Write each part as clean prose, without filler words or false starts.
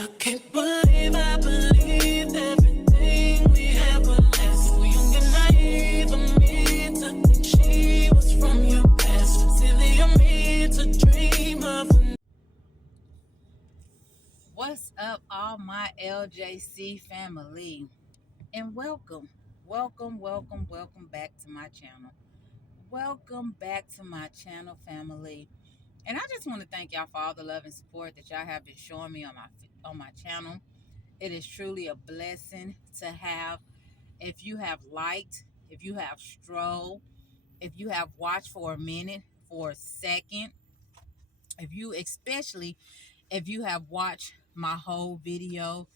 I can't believe I believed everything we had was less. So young and naive of me to think she was from your past. Silly of me to dream of. What's up, all my LJC family? And welcome back to my channel. Welcome back to my channel, family. And I just want to thank y'all for all the love and support that y'all have been showing me on my channel. It is truly a blessing to have. If you have liked, if you have strolled, if you have watched for a minute, for a second, especially if you have watched my whole video,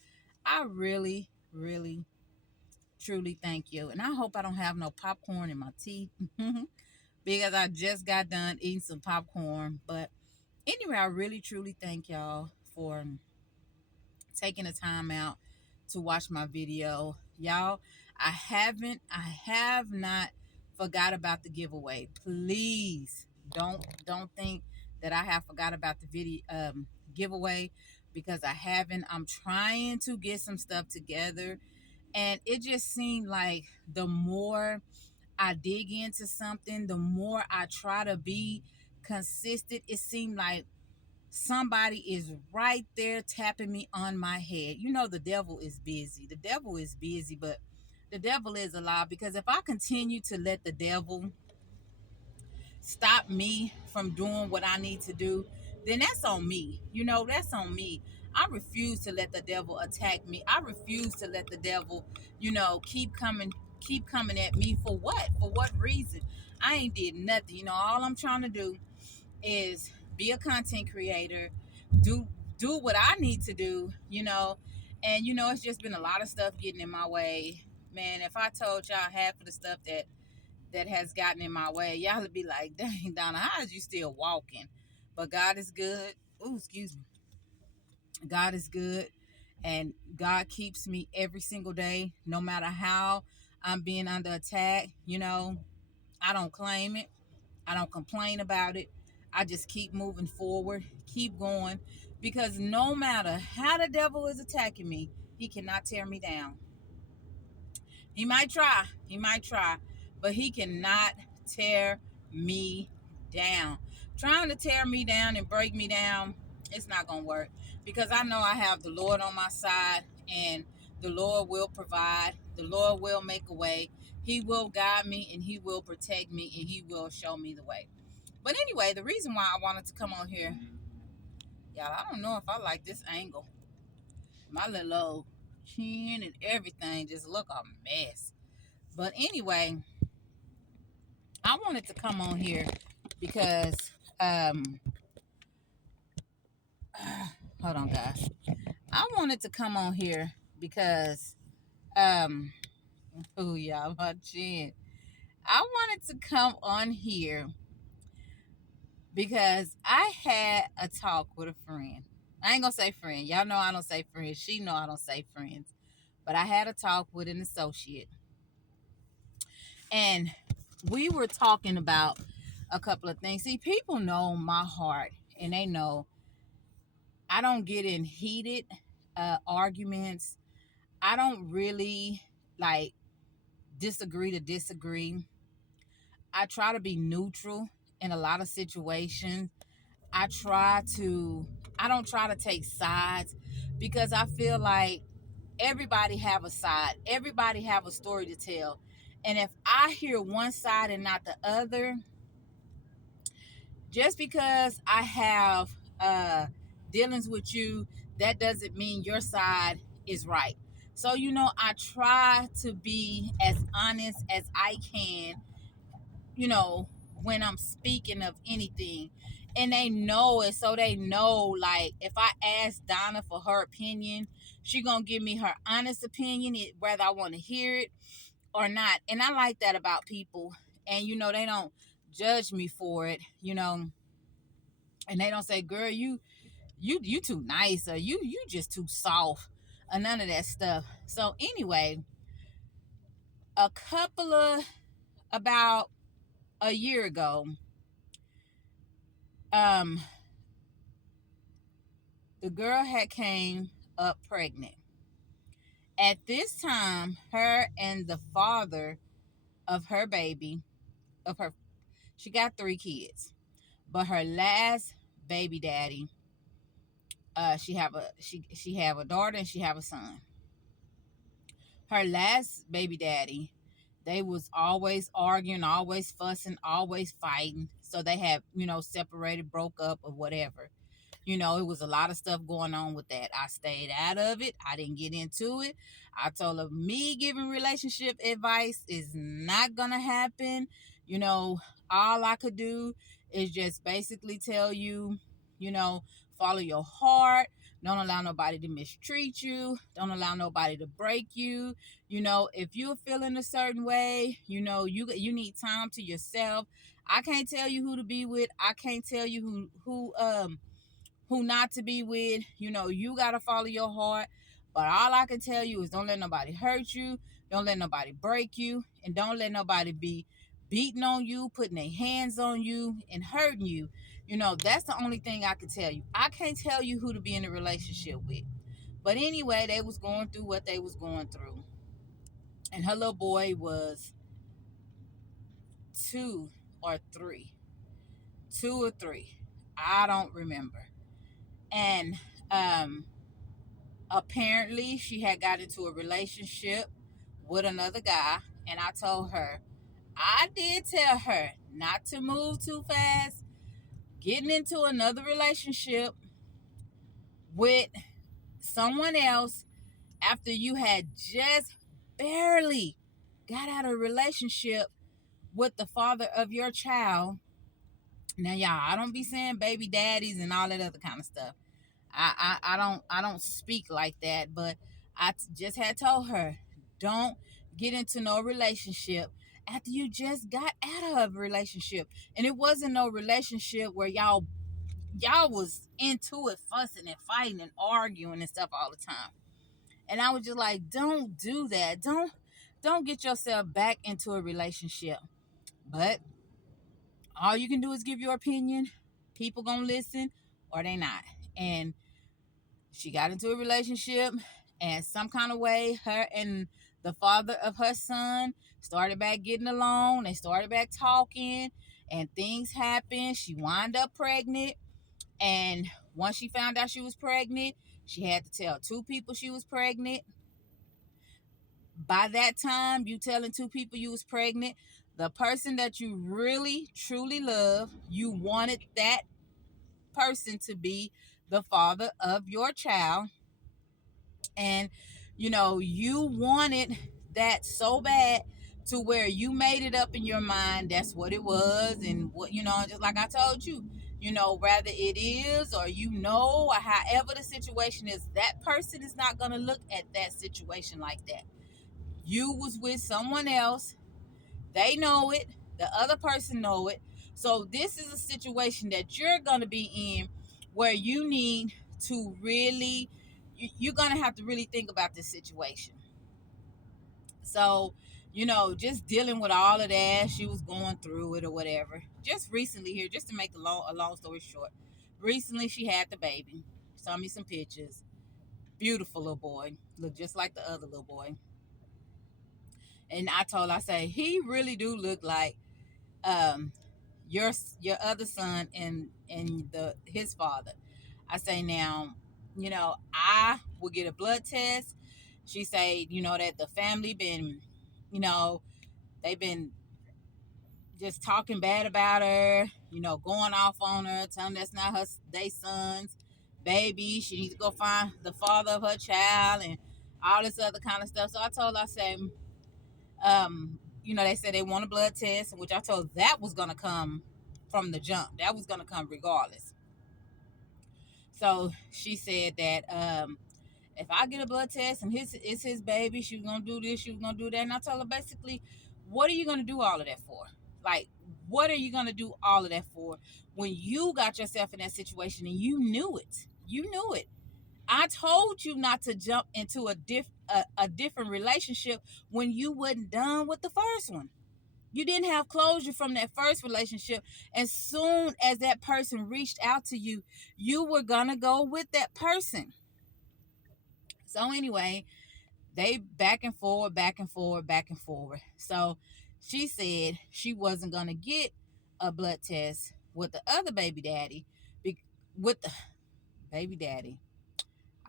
I really, really, truly thank you. And I hope I don't have no popcorn in my teeth because I just got done eating some popcorn. But anyway, I really, truly thank y'all for taking the time out to watch my video. Y'all, I have not forgot about the giveaway. Please don't think that I have forgot about the video giveaway, because I haven't. I'm trying to get some stuff together, and it just seemed like the more I dig into something, the more I try to be consistent, it seemed like somebody is right there tapping me on my head. You know, the devil is busy. The devil is busy, but the devil is alive, because if I continue to let the devil stop me from doing what I need to do, then that's on me. You know, that's on me. I refuse to let the devil attack me. I refuse to let the devil, keep coming at me. For what? For what reason? I ain't did nothing. All I'm trying to do is be a content creator, do what I need to do, and it's just been a lot of stuff getting in my way. Man, if I told y'all half of the stuff that has gotten in my way, y'all would be like, dang, Donna, how is you still walking? But God is good. Ooh, excuse me. God is good, and God keeps me every single day, no matter how I'm being under attack. I don't claim it. I don't complain about it. I just keep moving forward, keep going, because no matter how the devil is attacking me, he cannot tear me down. He might try, but he cannot tear me down. Trying to tear me down and break me down, it's not going to work, because I know I have the Lord on my side, and the Lord will provide. The Lord will make a way. He will guide me, and he will protect me, and he will show me the way. But anyway, the reason why I wanted to come on here, y'all, I don't know if I like this angle. My little old chin and everything just look a mess. But anyway, I wanted to come on here because, hold on, guys. I wanted to come on here because, oh, y'all, my chin. I wanted to come on here because I had a talk with a friend. I ain't gonna say friend. Y'all know I don't say friends. She know I don't say friends. But I had a talk with an associate. And we were talking about a couple of things. See, people know my heart, and they know I don't get in heated arguments. I don't really like disagree to disagree. I try to be neutral in a lot of situations. I don't try to take sides, because I feel like everybody have a side. Everybody have a story to tell. And if I hear one side and not the other, just because I have dealings with you, that doesn't mean your side is right. So, I try to be as honest as I can, when I'm speaking of anything. And they know it, so they know, like, if I ask Donna for her opinion, she gonna give me her honest opinion, whether I want to hear it or not. And I like that about people. And they don't judge me for it, and they don't say, girl, you too nice, or you just too soft, or none of that stuff. So anyway, about a year ago, the girl had came up pregnant. At this time, her and the father of her baby, of her, she got 3 kids, but her last baby daddy, she have a daughter and she have a son. Her last baby daddy, they was always arguing, always fussing, always fighting. So they had, separated, broke up, or whatever. It was a lot of stuff going on with that. I stayed out of it. I didn't get into it. I told her me giving relationship advice is not gonna happen. You know, all I could do is just basically tell you, you know, follow your heart. Don't allow nobody to mistreat you. Don't allow nobody to break you. If you're feeling a certain way, you need time to yourself. I can't tell you who to be with. I can't tell you who not to be with. You got to follow your heart. But all I can tell you is don't let nobody hurt you. Don't let nobody break you. And don't let nobody be beating on you, putting their hands on you, and hurting you. That's the only thing I can tell you. I can't tell you who to be in a relationship with. But anyway, they was going through what they was going through. And her little boy was 2 or 3. 2 or 3. I don't remember. And apparently she had got into a relationship with another guy, and I did tell her not to move too fast getting into another relationship with someone else after you had just barely got out of a relationship with the father of your child. Now, y'all, I don't be saying baby daddies and all that other kind of stuff. I don't speak like that, but just had told her, don't get into no relationship after you just got out of a relationship. And it wasn't no relationship where y'all was into it, fussing and fighting and arguing and stuff all the time. And I was just like, don't do that. Don't get yourself back into a relationship. But all you can do is give your opinion. People gonna listen or they not. And she got into a relationship, and some kind of way her and the father of her son started back getting along. They started back talking, and things happened. She wound up pregnant, and once she found out she was pregnant, she had to tell 2 people she was pregnant. By that time, you telling 2 people you was pregnant, the person that you really truly love, you wanted that person to be the father of your child. And you wanted that so bad to where you made it up in your mind that's what it was. And what, just like I told you, whether it is or or however the situation is, that person is not going to look at that situation like that. You was with someone else. They know it. The other person know it. So this is a situation that you're going to be in where you need to really, you're going to have to really think about this situation. So, just dealing with all of that, she was going through it or whatever. Just recently here, just to make a long story short, recently she had the baby. Saw me some pictures. Beautiful little boy. Looked just like the other little boy. And I say, he really do look like um your other son and his father. I say, now, I will get a blood test. She say, that the family been, they've been just talking bad about her, going off on her, telling that's not they son's baby. She needs to go find the father of her child and all this other kind of stuff. So I told her, I said, they said they want a blood test, which I told that was gonna come from the jump. That was gonna come regardless. So she said that if I get a blood test and it's his baby, she was gonna do this, she was gonna do that. And I told her basically, what are you gonna do all of that for? Like, what are you gonna do all of that for when you got yourself in that situation and you knew it? You knew it. I told you not to jump into a different relationship when you wasn't done with the first one. You didn't have closure from that first relationship. As soon as that person reached out to you, you were gonna go with that person. So anyway, they back and forward, back and forward, back and forward. So she said she wasn't gonna get a blood test with the other baby daddy, with the baby daddy.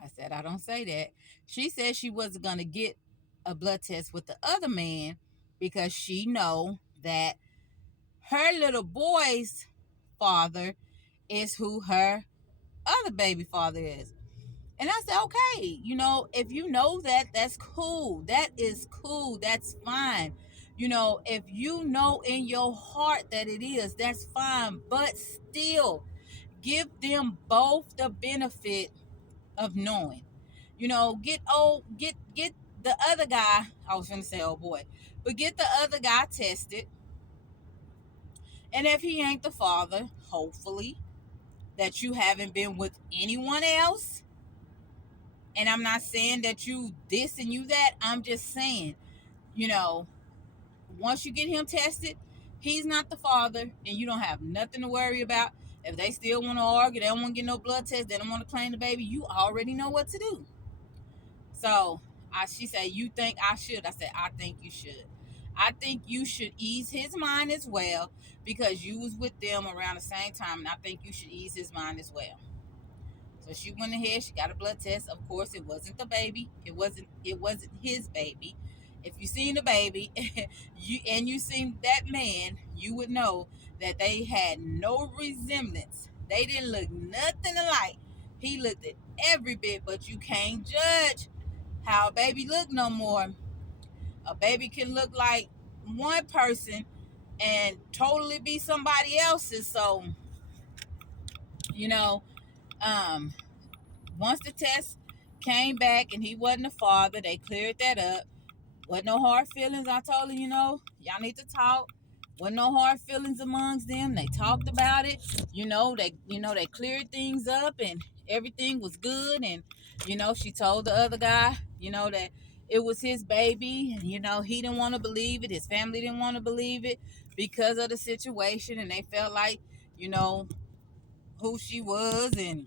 I said I don't say that. She said she wasn't gonna get a blood test with the other man because she know that her little boy's father is who her other baby father is. And I said, okay, if you know that, that's cool. That is cool. That's fine. If you know in your heart that it is, that's fine. But still, give them both the benefit of knowing. Get the other guy. I was gonna say, oh boy, but get the other guy tested. And if he ain't the father, hopefully that you haven't been with anyone else. And I'm not saying that you this and you that. I'm just saying, you know, once you get him tested, he's not the father, and you don't have nothing to worry about. If they still want to argue, they don't want to get no blood test, they don't want to claim the baby, you already know what to do. So she said, you think I should? I said, I think you should. I think you should ease his mind as well because you was with them around the same time, and I think you should ease his mind as well. So she went ahead, she got a blood test. Of course, it wasn't the baby. It wasn't his baby. If you seen the baby you seen that man, you would know that they had no resemblance. They didn't look nothing alike. He looked at every bit, but you can't judge how a baby look no more. A baby can look like one person and totally be somebody else's. So, you know, um, once the test came back and he wasn't the father, they cleared that up. Wasn't no hard feelings. I told her, y'all need to talk. Wasn't no hard feelings amongst them. They talked about it. They cleared things up and everything was good. And she told the other guy, that it was his baby. And he didn't want to believe it. His family didn't want to believe it because of the situation, and they felt like, who she was and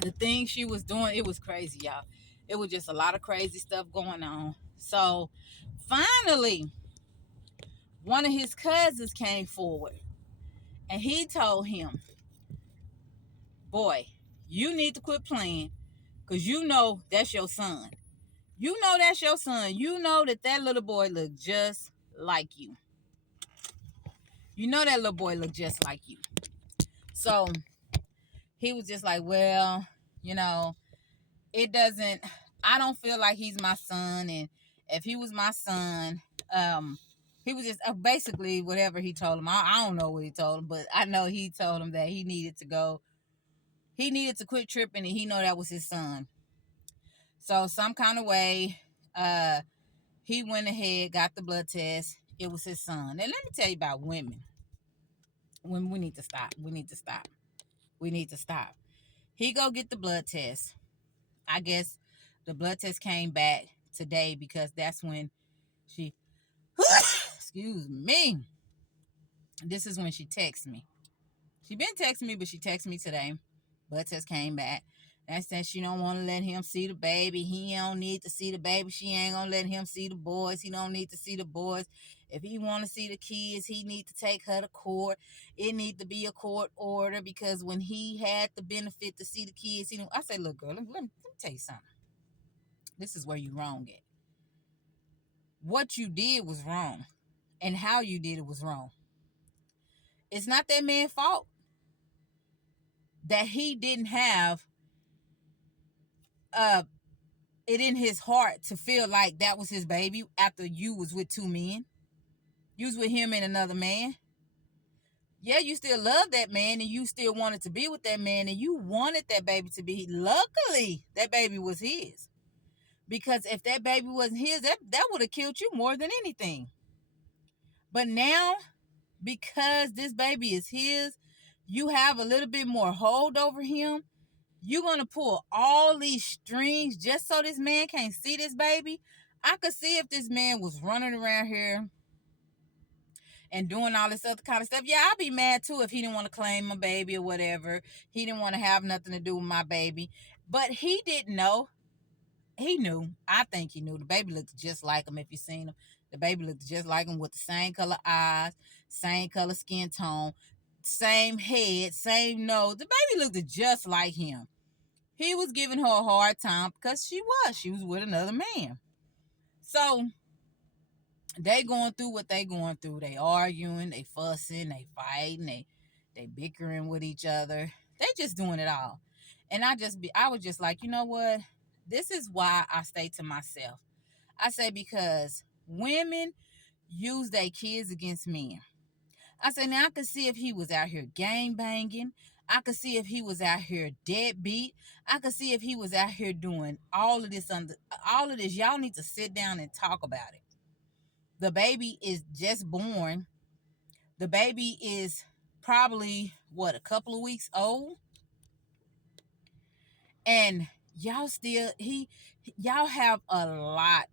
the things she was doing. It was crazy, y'all. It was just a lot of crazy stuff going on. So finally, one of his cousins came forward and he told him, boy, you need to quit playing because that's your son. That's your son. That little boy looked just like you. That little boy looked just like you. So he was just like, well, it doesn't, I don't feel like he's my son. And if he was my son, he was just basically whatever he told him. I don't know what he told him, but I know he told him that he needed to quit tripping, and he know that was his son. So some kind of way, he went ahead, got the blood test. It was his son. And let me tell you about women. When we need to stop. We need to stop. We need to stop. He go get the blood test. I guess the blood test came back today because that's when she excuse me. This is when she texts me. She been texting me, but she texted me today. Blood test came back. That said she don't want to let him see the baby. He don't need to see the baby. She ain't gonna let him see the boys. He don't need to see the boys. If he want to see the kids, he need to take her to court. It need to be a court order because when he had the benefit to see the kids, I say, look, girl, let me tell you something. This is where you wrong at. What you did was wrong, and how you did it was wrong. It's not that man's fault that he didn't have it in his heart to feel like that was his baby after you was with two men. You was with him and another man. Yeah, you still love that man and you still wanted to be with that man and you wanted that baby to be. Luckily, that baby was his. Because if that baby wasn't his, that would have killed you more than anything. But now, because this baby is his, you have a little bit more hold over him. You're going to pull all these strings just so this man can't see this baby. I could see if this man was running around here and doing all this other kind of stuff. Yeah, I'd be mad too if he didn't want to claim my baby or whatever. He didn't want to have nothing to do with my baby. But he didn't know. he knew. I think he knew. The baby looked just like him if you seen him. The baby looked just like him with the same color eyes, same color skin tone, same head, same nose. The baby looked just like him. He was giving her a hard time because she was with another man. So they going through what they going through. They arguing, they fussing, they fighting, they bickering with each other. They just doing it all. And I was just like, you know what? This is why I stay to myself. I say because women use their kids against men. I say now I could see if he was out here gang banging. I could see if he was out here deadbeat. I could see if he was out here doing all of this. Y'all need to sit down and talk about it. The baby is just born. The baby is probably what, a couple of weeks old, and y'all still y'all have a lot.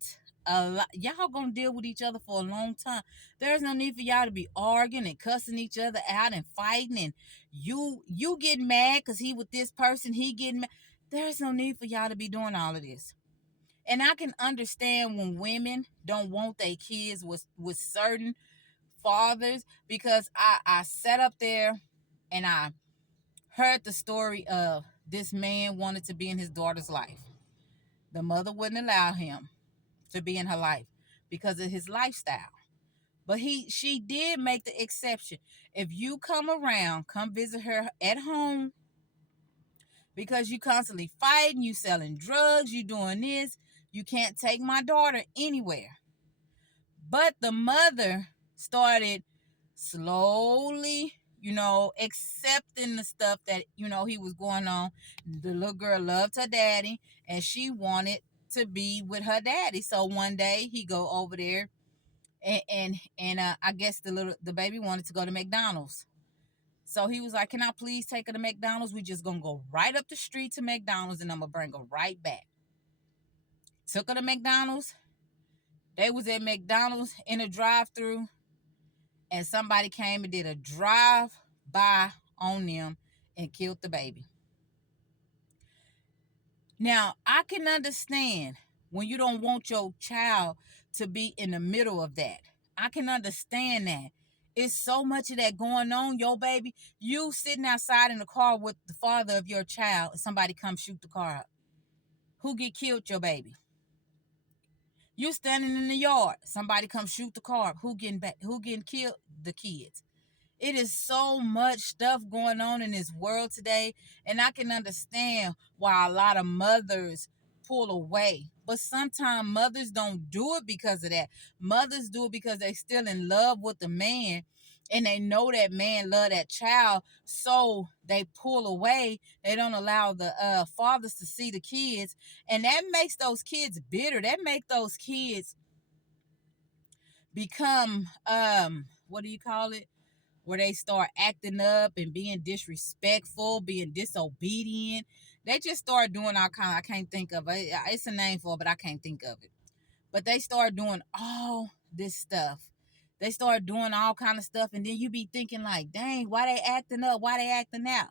Y'all gonna deal with each other for a long time. There's no need for y'all to be arguing and cussing each other out and fighting, and you getting mad because he with this person, he getting mad. There's no need for y'all to be doing all of this. And I can understand when women don't want their kids with certain fathers, because I sat up there and I heard the story of this man wanted to be in his daughter's life. The mother wouldn't allow him to be in her life because of his lifestyle. But she did make the exception. If you come around, come visit her at home, because you constantly fighting, you selling drugs, you doing this, you can't take my daughter anywhere. But the mother started slowly, accepting the stuff that, he was going on. The little girl loved her daddy and she wanted to be with her daddy. So one day he go over there and I guess the baby wanted to go to McDonald's. So he was like, "Can I please take her to McDonald's? We just gonna go right up the street to McDonald's and I'm gonna bring her right back." Took her to McDonald's. They was at McDonald's in a drive-through, and somebody came and did a drive-by on them and killed the baby. Now, I can understand when you don't want your child to be in the middle of that. I can understand that. It's so much of that going on, yo baby. You sitting outside in the car with the father of your child, and somebody come shoot the car up. Who get killed, your baby? You standing in the yard, somebody come shoot the car up. Who getting killed? The kids. It is so much stuff going on in this world today, and I can understand why a lot of mothers pull away. But sometimes mothers don't do it because of that. Mothers do it because they still in love with the man, and they know that man love that child, so they pull away. They don't allow the fathers to see the kids, and that makes those kids bitter. That makes those kids become what do you call it, where they start acting up and being disrespectful, being disobedient. They just start doing all kind. I can't think of it. It's a name for it, but I can't think of it. But they start doing all this stuff. They start doing all kind of stuff, and then you be thinking like, dang, why they acting up? Why they acting out?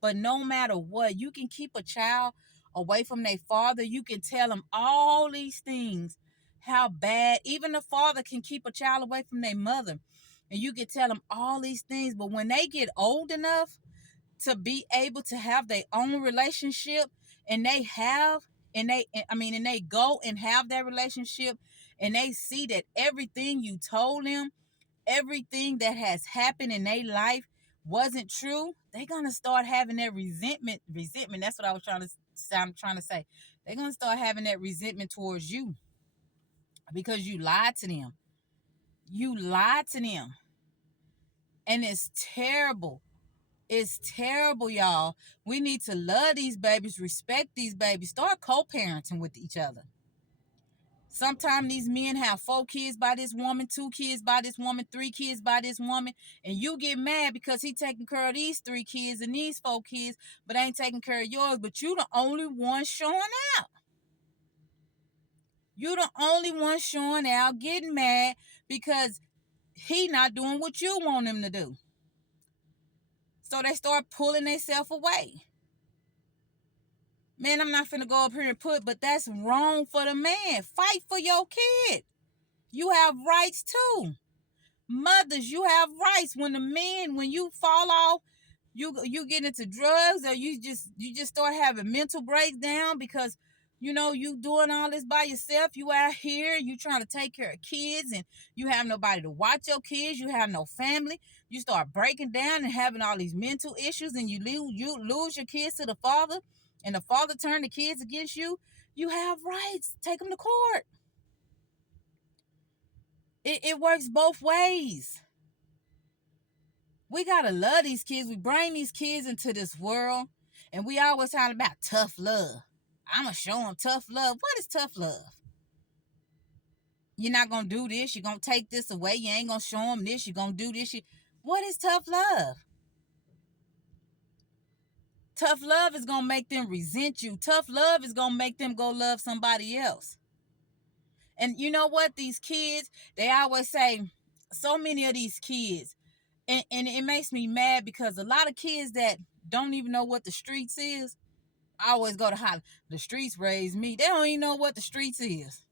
But no matter what, you can keep a child away from their father. You can tell them all these things, how bad. Even the father can keep a child away from their mother. And you can tell them all these things. But when they get old enough to be able to have their own relationship, and they have, and they go and have that relationship, and they see that everything you told them, everything that has happened in their life wasn't true, they're gonna start having that resentment. Resentment. That's what I was trying to say. They're gonna start having that resentment towards you because you lied to them. You lied to them, and it's terrible. It's terrible, y'all. We need to love these babies, respect these babies, start co-parenting with each other. Sometimes these men have 4 kids by this woman, 2 kids by this woman, 3 kids by this woman, and you get mad because he taking care of these 3 kids and these 4 kids, but ain't taking care of yours. But you the only one showing out. You the only one showing out, getting mad because he not doing what you want him to do. So they start pulling themselves away. Man, I'm not finna go up here and put, but that's wrong for the man. Fight for your kid. You have rights too. Mothers, you have rights. When the men, when you fall off, you get into drugs, or you just start having mental breakdown because you doing all this by yourself. You out here, you trying to take care of kids, and you have nobody to watch your kids. You have no family. You start breaking down and having all these mental issues, and you lose your kids to the father, and the father turn the kids against you. You have rights. Take them to court. It works both ways. We gotta love these kids. We bring these kids into this world, and we always talking about tough love. I'ma show them tough love. What is tough love? You're not gonna do this. You're gonna take this away. You ain't gonna show them this. You're gonna do this. What is tough love? Tough love is gonna make them resent you. Tough love is gonna make them go love somebody else. And you know what? These kids, they always say, so many of these kids, and it makes me mad because a lot of kids that don't even know what the streets is, I always go to holler. The streets raised me. They don't even know what the streets is.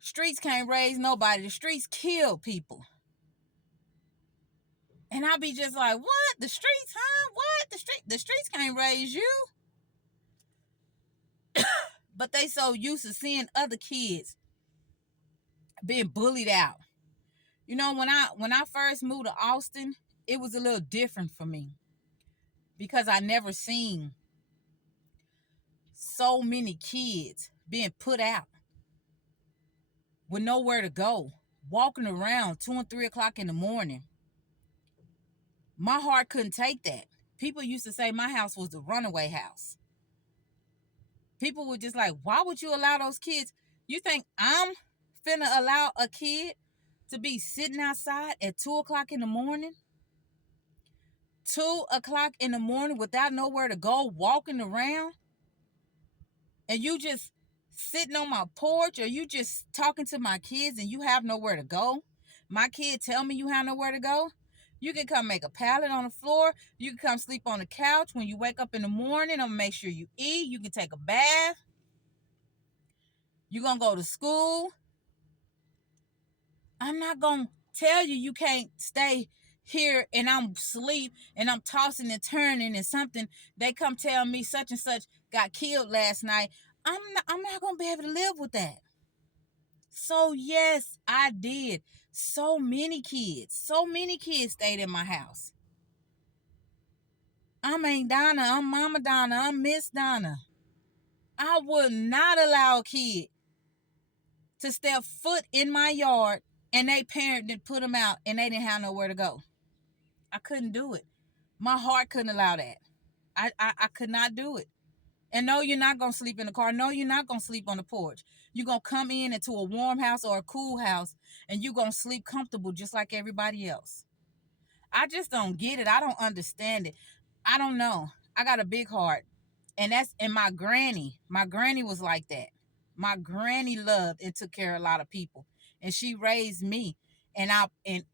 Streets can't raise nobody. The streets kill people. And I be just like, what? The streets, huh? What? The streets can't raise you. But they so used to seeing other kids being bullied out. When I first moved to Austin, it was a little different for me because I never seen so many kids being put out with nowhere to go, walking around 2 and 3 o'clock in the morning. My heart couldn't take that. People used to say my house was the runaway house. People were just like, why would you allow those kids? You think I'm finna allow a kid to be sitting outside at 2 o'clock in the morning? 2 o'clock in the morning without nowhere to go, walking around? And you just sitting on my porch, or you just talking to my kids and you have nowhere to go? My kid tell me you have nowhere to go? You can come make a pallet on the floor. You can come sleep on the couch. When you wake up in the morning, I'm gonna make sure you eat. You can take a bath. You're gonna go to school. I'm not gonna tell you can't stay here and I'm asleep and I'm tossing and turning and something. They come tell me such and such got killed last night. I'm not gonna be able to live with that. So yes, I did. So many kids stayed in my house. I'm Aunt Donna, I'm Mama Donna, I'm Miss Donna. I would not allow a kid to step foot in my yard and they parent didn't put them out and they didn't have nowhere to go. I couldn't do it. My heart couldn't allow that. I could not do it. And no, you're not going to sleep in the car. No, you're not going to sleep on the porch. You're going to come into a warm house or a cool house and you're going to sleep comfortable just like everybody else. I just don't get it. I don't understand it. I don't know. I got a big heart. And my granny was like that. My granny loved and took care of a lot of people. And she raised me. And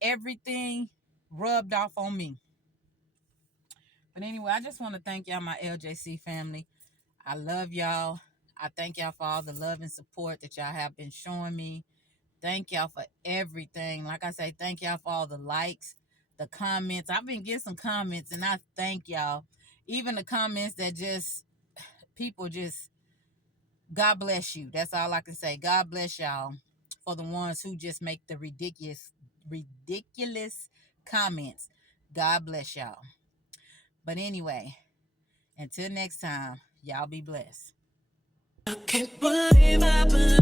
everything rubbed off on me. But anyway, I just want to thank y'all, my LJC family. I love y'all. I thank y'all for all the love and support that y'all have been showing me. Thank y'all for everything. Like I say, thank y'all for all the likes, the comments. I've been getting some comments and I thank y'all. Even the comments that people God bless you. That's all I can say. God bless y'all for the ones who just make the ridiculous comments. God bless y'all. But anyway, until next time, y'all be blessed. I can't believe I believe